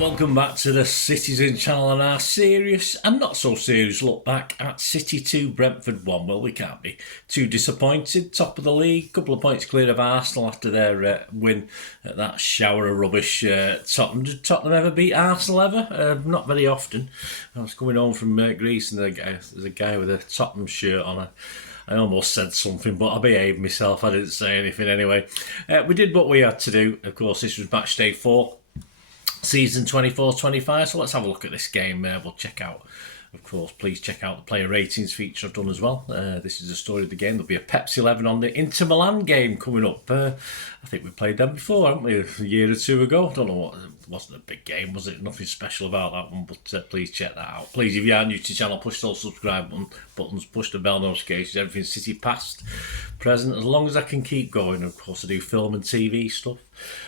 Welcome back to the Citizen channel and our serious and not so serious look back at City 2, Brentford 1. Well, we can't be too disappointed. Top of the league, couple of points clear of Arsenal after their win at that shower of rubbish. Tottenham. Did Tottenham ever beat Arsenal ever? Not very often. I was coming home from Greece and there's a guy with a Tottenham shirt on. I almost said something, but I behaved myself. I didn't say anything anyway. We did what we had to do. Of course, this was match day 4. Season 24-25, so let's have a look at this game. We'll check out, of course, please check out the player ratings feature I've done as well. This is the story of the game. There'll be a Pepsi 11 on the Inter Milan game coming up. I think we played them before, haven't we, a year or two ago? I don't know what, it wasn't a big game, was it? Nothing special about that one, but please check that out. Please, if you are new to the channel, push those subscribe buttons, push the bell notifications, everything City past, present, as long as I can keep going. Of course, I do film and TV stuff.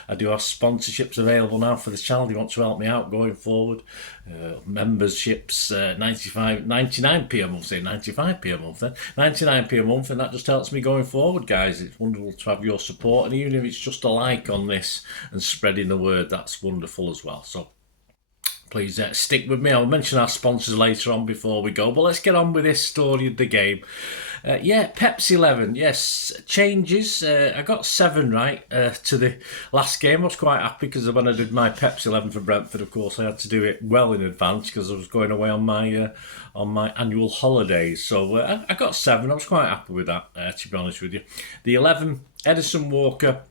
I do have sponsorships available now for the channel. If you want to help me out going forward, memberships, 99p a month, say 95p a month, then 99p a month, and that just helps me going forward, guys. It's wonderful to have your support, and even if it's just a like on this and spreading the word, that's wonderful as well. So please stick with me. I'll mention our sponsors later on before we go, but let's get on with this story of the game. Pepsi 11, yes, changes. I got 7 right to the last game. I was quite happy because when I did my Pepsi 11 for Brentford, of course, I had to do it well in advance because I was going away on my annual holidays. So I got 7. I was quite happy with that, to be honest with you. The 11, Edison, Walker,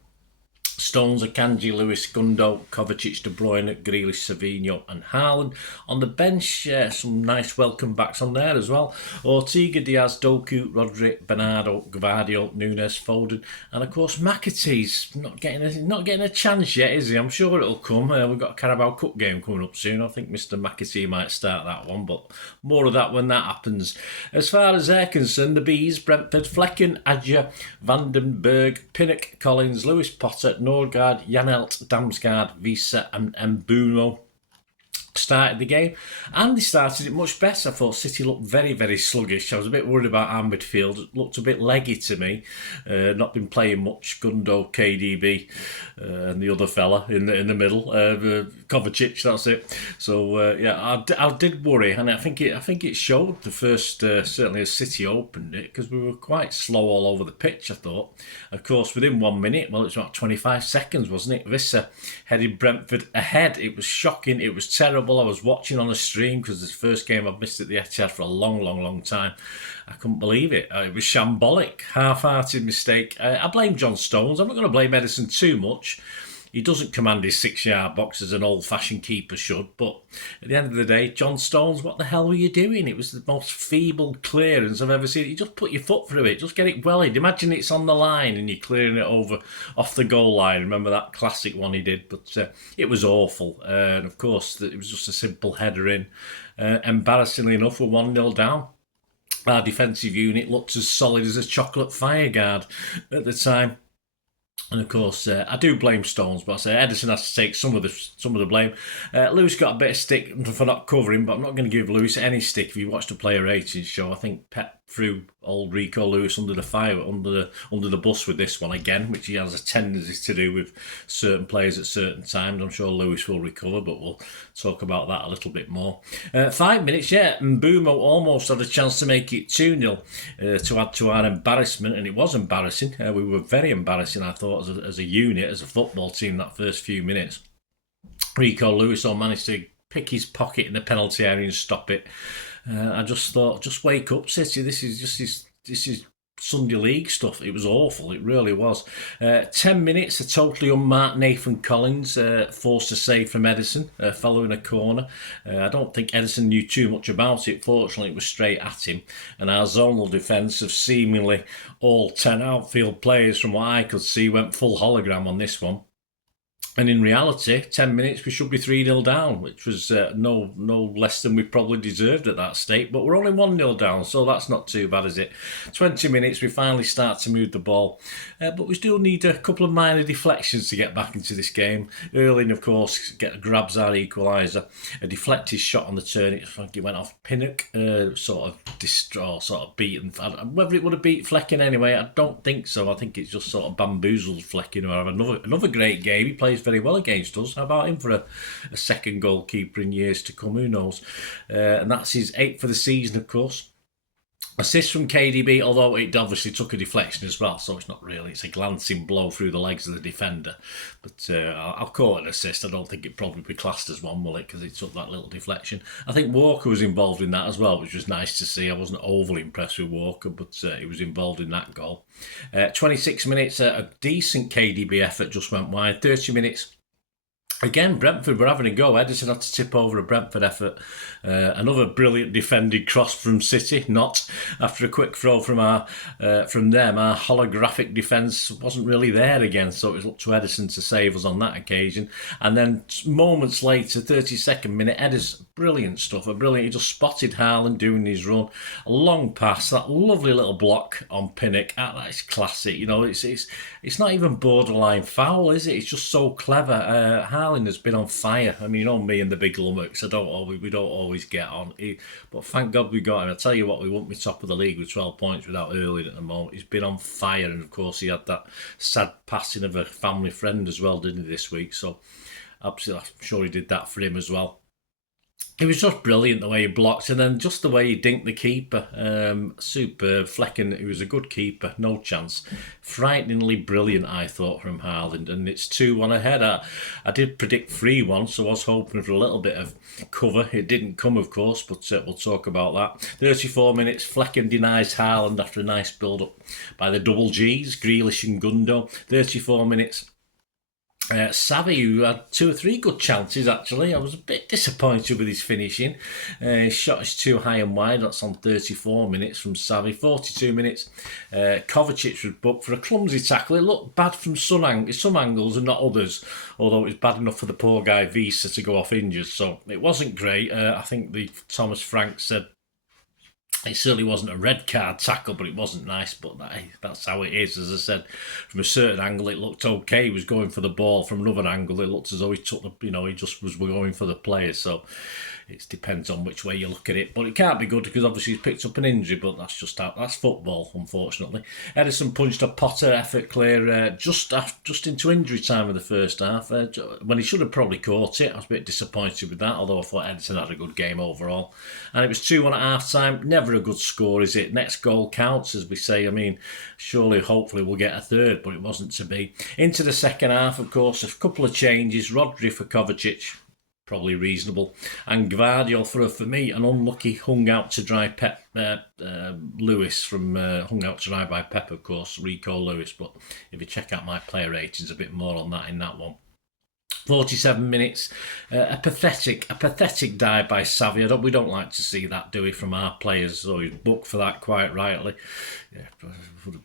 Stones, Akanji, Lewis, Gundo, Kovacic, De Bruyne, Grealish, Savinho and Haaland. On the bench, some nice welcome backs on there as well. Ortega, Diaz, Doku, Rodri, Bernardo, Gvardiol, Nunes, Foden, and of course McAtee's not getting a chance yet, is he? I'm sure it'll come. We've got a Carabao Cup game coming up soon. I think Mr. McAtee might start that one, but more of that when that happens. As far as they're concerned, the Bees, Brentford, Flecken, Adja, Vandenberg, Pinnock, Collins, Lewis Potter, Norgard, Janelt, Damsgaard, Visa and Mbumo started the game, and they started it much better. I thought City looked very, very sluggish. I was a bit worried about our midfield. It looked a bit leggy to me. Not been playing much. Gundo, KDB, and the other fella in the middle, Kovacic. That's it. So I did worry, and I think it showed the first certainly as City opened it, because we were quite slow all over the pitch. I thought, of course, within 1 minute, well, it's about 25 seconds, wasn't it? Vissa headed Brentford ahead. It was shocking. It was terrible. I was watching on a stream because this first game I've missed at the Etihad for a long time. I couldn't believe it. It was shambolic, half-hearted mistake. I blame John Stones. I'm not going to blame Edison too much. He doesn't command his 6-yard box as an old-fashioned keeper should, but at the end of the day, John Stones, what the hell were you doing? It was the most feeble clearance I've ever seen. You just put your foot through it, just get it wellied. Imagine it's on the line and you're clearing it over off the goal line. Remember that classic one he did? But it was awful. And of course, it was just a simple header in. Embarrassingly enough, we're 1-0 down. Our defensive unit looked as solid as a chocolate fireguard at the time. And of course, I do blame Stones, but I say Edison has to take some of the blame. Lewis got a bit of stick for not covering, but I'm not going to give Lewis any stick. If you watched the player ratings show, I think Pep threw old Rico Lewis under the fire, under the bus with this one again, which he has a tendency to do with certain players at certain times. I'm sure Lewis will recover, but we'll talk about that a little bit more. 5 minutes, Mbumo almost had a chance to make it 2-0 to add to our embarrassment, and it was embarrassing. We were very embarrassing, I thought, as a unit, as a football team, that first few minutes. Rico Lewis managed to pick his pocket in the penalty area and stop it. I just thought, just wake up, City. This is Sunday League stuff. It was awful. It really was. 10 minutes, a totally unmarked Nathan Collins forced a save from Edison following a corner. I don't think Edison knew too much about it. Fortunately, it was straight at him. And our zonal defence of seemingly all 10 outfield players, from what I could see, went full hologram on this one. And in reality, 10 minutes, we should be 3-0 down, which was no less than we probably deserved at that state. But we're only 1-0 down, so that's not too bad, is it? 20 minutes, we finally start to move the ball. But we still need a couple of minor deflections to get back into this game. Erling, of course, grabs our equaliser. A deflected shot on the turn. It went off Pinnock, sort of beaten. Whether it would have beat Flecken anyway, I don't think so. I think it's just sort of bamboozled Flecken, who have another great game. He plays very well against us. How about him for a second goalkeeper in years to come? Who knows? And that's his 8th for the season, of course. Assist from KDB, although it obviously took a deflection as well, so it's a glancing blow through the legs of the defender. But I'll call it an assist. I don't think it probably be classed as one, will it? Because it took that little deflection. I think Walker was involved in that as well, which was nice to see. I wasn't overly impressed with Walker, but he was involved in that goal. 26 minutes, a decent KDB effort just went wide. 30 minutes. Again, Brentford were having a go. Edison had to tip over a Brentford effort. Another brilliant defended cross from City. Not after a quick throw from them. Our holographic defence wasn't really there again, so it was up to Edison to save us on that occasion. And then moments later, 32nd minute, Edison, brilliant stuff. He just spotted Haaland doing his run. A long pass, that lovely little block on Pinnock. That's classic. It's not even borderline foul, is it? It's just so clever. Haaland has been on fire. I mean, me and the big lummox, we don't always get on. But thank God we got him. I tell you what, we won't be top of the league with 12 points without Erling at the moment. He's been on fire, and of course he had that sad passing of a family friend as well, didn't he, this week? So absolutely, I'm sure he did that for him as well. It was just brilliant the way he blocked, and then just the way he dinked the keeper. Superb. Flecken, who was a good keeper, no chance. Frighteningly brilliant, I thought, from Haaland, and it's 2-1 ahead. I did predict 3-1, so I was hoping for a little bit of cover. It didn't come, of course, but we'll talk about that. 34 minutes, Flecken denies Haaland after a nice build-up by the double Gs, Grealish and Gundo. 34 minutes. Savvy, who had 2 or 3 good chances, actually. I was a bit disappointed with his finishing. His shot is too high and wide. That's on 34 minutes from Savvy. 42 minutes. Kovacic was booked for a clumsy tackle. It looked bad from some angles and not others, although it was bad enough for the poor guy Visa to go off injured. So it wasn't great. I think Thomas Frank said it certainly wasn't a red card tackle, but it wasn't nice. But that's how it is. As I said, from a certain angle, it looked okay. He was going for the ball. From another angle, it looked as though he just was going for the player. So it depends on which way you look at it. But it can't be good because obviously he's picked up an injury, but that's football, unfortunately. Edison punched a Potter effort clear just into injury time of the first half, when he should have probably caught it. I was a bit disappointed with that, although I thought Edison had a good game overall. And it was 2-1 at half-time. Never a good score, is it? Next goal counts, as we say. I mean, hopefully we'll get a third, but it wasn't to be. Into the second half, of course, a couple of changes. Rodri for Kovacic, probably reasonable, and Gvardiol for me, an unlucky hung out to dry Lewis from hung out to dry by Pep, of course, Rico Lewis. But if you check out my player ratings, a bit more on that in that one. 47 minutes, a pathetic dive by Savvy. We don't like to see that, do we, from our players? So he's booked for that, quite rightly. Yeah,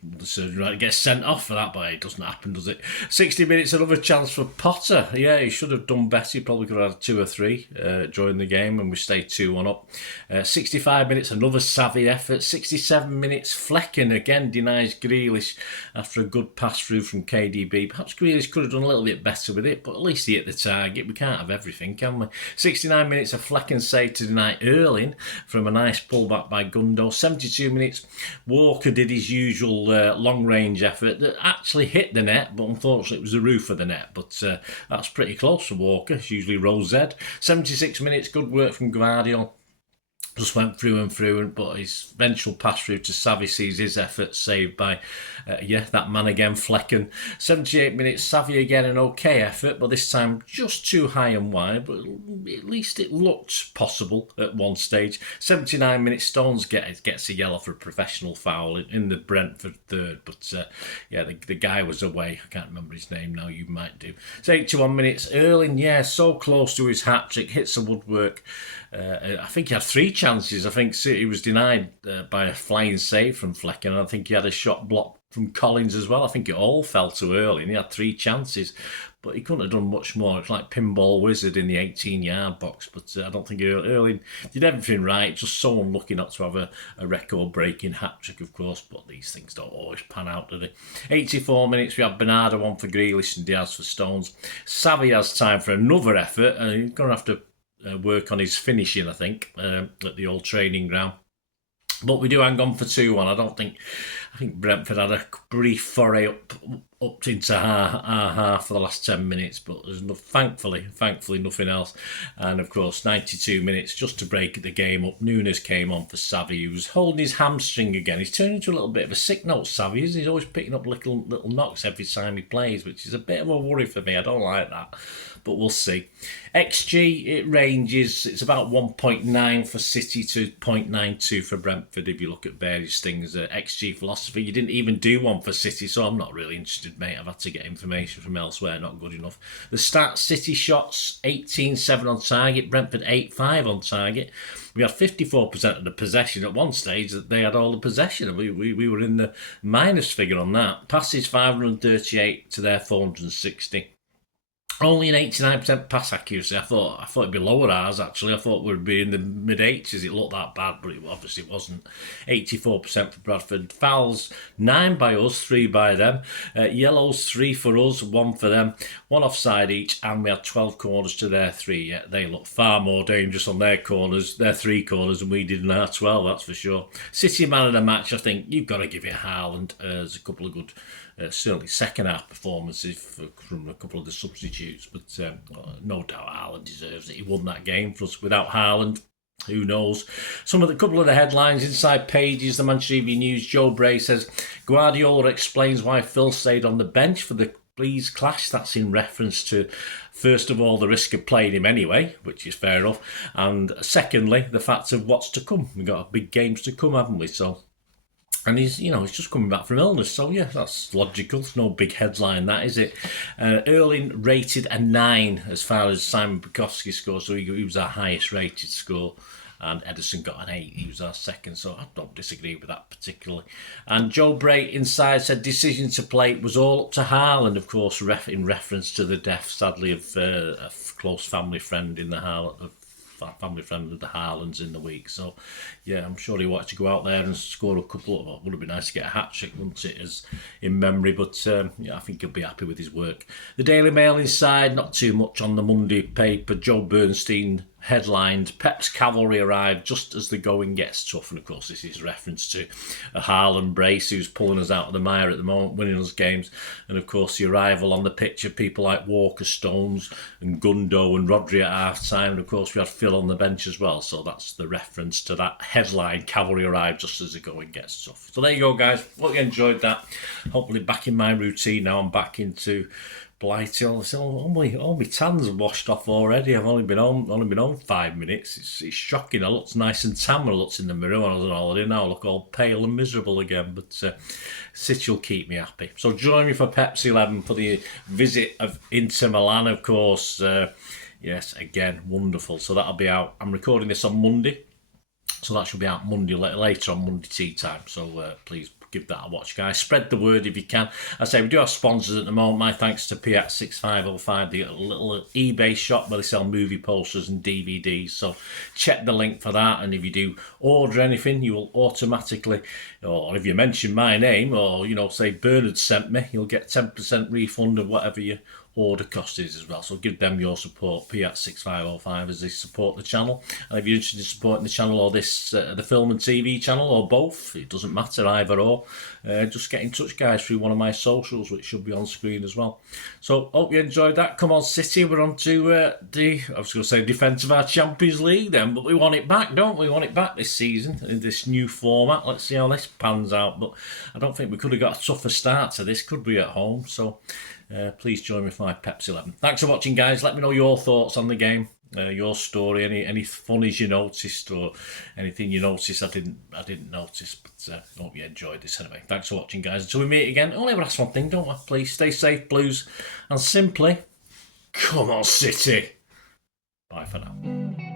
the surgeon right gets sent off for that, but it doesn't happen, does it? 60 minutes, another chance for Potter. Yeah, he should have done better. He probably could have had 2 or 3 during the game, and we stayed 2-1 up. 65 minutes, another Savvy effort. 67 minutes, Flecken again denies Grealish after a good pass through from KDB. Perhaps Grealish could have done a little bit better with it, but at least he hit the target. We can't have everything, can we? 69 minutes, a Flecken save to deny Erling from a nice pullback by Gundo. 72 minutes, Walker did his usual long-range effort that actually hit the net, but unfortunately it was the roof of the net. But that's pretty close for Walker. It's usually row Z. 76 minutes, good work from Gvardiol. Just went through and through, but his eventual pass through to Savvy sees his effort saved by, that man again, Flecken. 78 minutes, Savvy again, an okay effort, but this time just too high and wide, but at least it looked possible at one stage. 79 minutes, Stones gets a yellow for a professional foul in the Brentford third, but the guy was away. I can't remember his name now, you might do. It's 81 minutes, Erling, so close to his hat-trick, hits the woodwork. I think he had 3 chances. I think City was denied by a flying save from Flecken, and I think he had a shot blocked from Collins as well. I think it all fell too early, and he had 3 chances. but he couldn't have done much more. It's like Pinball Wizard in the 18-yard box, but I don't think Erling did everything right. Just so unlucky not to have a record-breaking hat-trick, of course, but these things don't always pan out, do they? 84 minutes, we have Bernardo on for Grealish and Diaz for Stones. Xavi has time for another effort, and he's going to have to work on his finishing, I think, at the old training ground. But we do hang on for 2-1. I think Brentford had a brief foray up into our half for the last 10 minutes, but there's thankfully nothing else. And of course, 92 minutes just to break the game up. Nunes came on for Xavi, who was holding his hamstring again. He's turned into a little bit of a sick note, Xavi. He's always picking up little knocks every time he plays, which is a bit of a worry for me. I don't like that, but we'll see. XG, it ranges, it's about 1.9 for City to 0.92 for Brentford if you look at various things. XG philosophy, you didn't even do one for City, so I'm not really interested, mate. I've had to get information from elsewhere, not good enough. The stats, City shots 18-7 on target, Brentford 8-5 on target. We had 54% of the possession. At one stage, they had all the possession. We were in the minus figure on that. Passes 538 to their 460. Only an 89% pass accuracy. I thought it'd be lower ours, actually. I thought we'd be in the mid-80s. It looked that bad, but it obviously wasn't. 84% for Bradford. Fouls, 9 by us, 3 by them. Yellows, 3 for us, 1 for them. 1 offside each, and we had 12 corners to their 3. Yeah, they look far more dangerous on their 3 corners, than we did in our 12, that's for sure. City man of the match, I think you've got to give it Haaland. There's a couple of good... certainly second half performances from a couple of the substitutes, but no doubt Haaland deserves it. He won that game for us. Without Haaland, who knows? Couple of the headlines inside pages. The Manchester Evening News. Joe Bray says Guardiola explains why Phil stayed on the bench for the Leeds clash. That's in reference to, first of all, the risk of playing him anyway, which is fair enough, and secondly, the fact of what's to come. We've got big games to come, haven't we? So. And he's just coming back from illness, so yeah, that's logical. It's no big headline, that is it. Erling rated a 9 as far as Simon Bukowski scored, so he was our highest rated score, and Ederson got an 8. He was our second, so I don't disagree with that particularly. And Joe Bray inside said decision to play was all up to Haaland, of course, in reference to the death, sadly, of a close family friend in the family friend of the Haalands in the week. So, yeah, I'm sure he wanted to go out there and score a couple of... It would have been nice to get a hat-trick, wouldn't it, as in memory. But, yeah, I think he'll be happy with his work. The Daily Mail inside, not too much on the Monday paper. Joe Bernstein headlined, Pep's cavalry arrived just as the going gets tough. And, of course, this is reference to a Haaland brace who's pulling us out of the mire at the moment, winning us games. And, of course, the arrival on the pitch of people like Walker, Stones and Gundo and Rodri at half-time. And, of course, we had Phil on the bench as well. So that's the reference to that headline, cavalry arrived just as the going gets tough. So there you go, guys. Hope you enjoyed that. Hopefully back in my routine now. I'm back into... Blighty, all my tans are washed off already. I've only been on 5 minutes. It's shocking. I looked nice and tan when I looked in the mirror when I was on holiday. Now I look all pale and miserable again. But City will keep me happy. So join me for Pepsi 11 for the visit of Inter Milan, of course. Yes, again, wonderful. So that'll be out. I'm recording this on Monday, so that should be out Monday later on Monday tea time. So please. Give that a watch, guys. Spread the word if you can. I say we do have sponsors at the moment. My thanks to PX6505, the little eBay shop where they sell movie posters and DVDs. So check the link for that. And if you do order anything, you will automatically, or if you mention my name, or say Bernard sent me, you'll get 10% refund of whatever you order cost is as well. So give them your support, P6505, as they support the channel. And if you're interested in supporting the channel or this, the film and TV channel, or both, it doesn't matter, either or, just get in touch, guys, through one of my socials, which should be on screen as well. So hope you enjoyed that. Come on, City, we're on to I was going to say defence of our Champions League then, but we want it back, don't we? We want it back this season in this new format. Let's see how this pans out, but I don't think we could have got a tougher start to this, could we, at home? So please join me for my Pepsi 11. Thanks for watching, guys. Let me know your thoughts on the game, your story, any funnies you noticed, or anything you noticed I didn't notice. But I hope you enjoyed this anyway. Thanks for watching, guys. Until we meet again, only ever ask one thing, don't I? Please stay safe, Blues, and simply, come on, City. Bye for now.